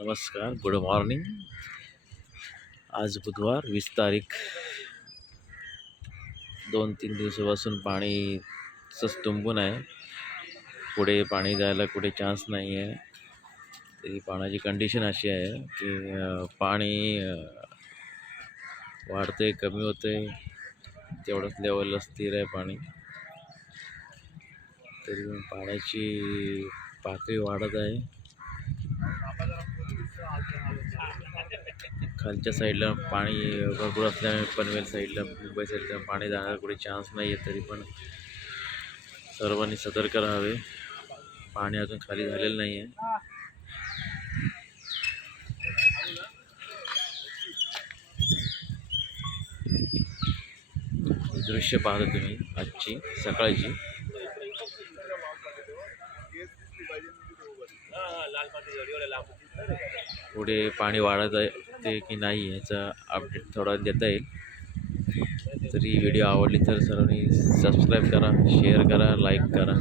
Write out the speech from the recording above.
नमस्कार, good morning. आज बुधवार 20 तारीख. 2-3 दिवसापासून पाणी सस तुंबून आहे. पुढे पाणी जायला कुठे चान्स नाही आहे. तरी पाण्याची कंडिशन अशी आहे की पाणी वाढते कमी होते, तेवढंच लेवलला स्थिर आहे पाणी. तरी पण पाण्याची पातळी वाढत आहे. खालच्या साईडला पाणी भरपूर असल्यामुळे पनवेल साईडला, मुंबई साईडला पाणी जाण्याला कुठे चान्स नाही आहे. तरी पण सर्वांनी सतर्क राहावे. पाणी अजून खाली झालेलं नाही आहे. दृश्य पाहता तुम्ही आजची सकाळची. पुढे पाणी वाढत आहे ते की नाही याचा अपडेट थोडा देता येईल. तरी व्हिडिओ आवडली तर सर्वांनी सबस्क्राईब करा, शेअर करा, लाईक करा.